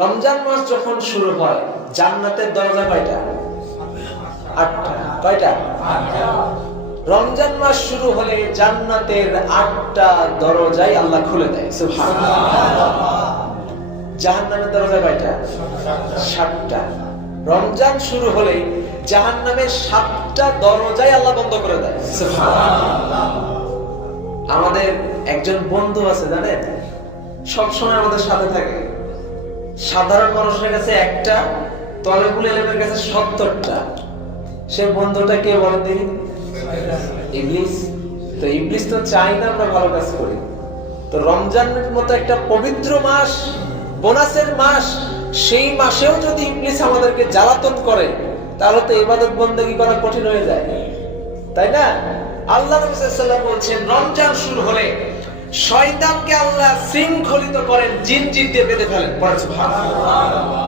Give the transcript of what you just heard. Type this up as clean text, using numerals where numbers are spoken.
রমজান মাস যখন শুরু হয়, জান্নাতের দরজা কয়টা? 8টা। কয়টা? রমজান মাস শুরু হলে জান্নাতের 8টা দরজাই আল্লাহ খুলে দেয়। সুবহানাল্লাহ। জাহান্নামের দরজা কয়টা? 7টা। রমজান শুরু হলে জাহান্নামের 7টা দরজাই আল্লাহ বন্ধ করে দেয়। সুবহানাল্লাহ। আমাদের একজন বন্ধু আছে, জানেন, সব সময় আমাদের সাথে থাকে। সাধারণ মানুষের কাছে একটা, তলেবুল ইলমের কাছে 70টা। সে বন্ধুটা কে বলেন দেখি? ইবলিস। তো ইবলিস তো চাই না আমরা ভালো কাজ করি। তো রমজানের মতো একটা পবিত্র মাস, বোনাসের মাস, সেই মাসেও যদি ইবলিস আমাদেরকে জ্বালাতন করে, তাহলে তো ইবাদত বন্দেগী করা কঠিন হয়ে যায়, তাই না? আল্লাহ নবী সাল্লাল্লাহু আলাইহি ওয়াসাল্লাম বলছেন, রমজান শুরু হলে শয়তানকে আল্লাহ শৃঙ্খলিত করেন, জিনজির দিয়ে বেঁধে ফেলেন। সুবহানাল্লাহ।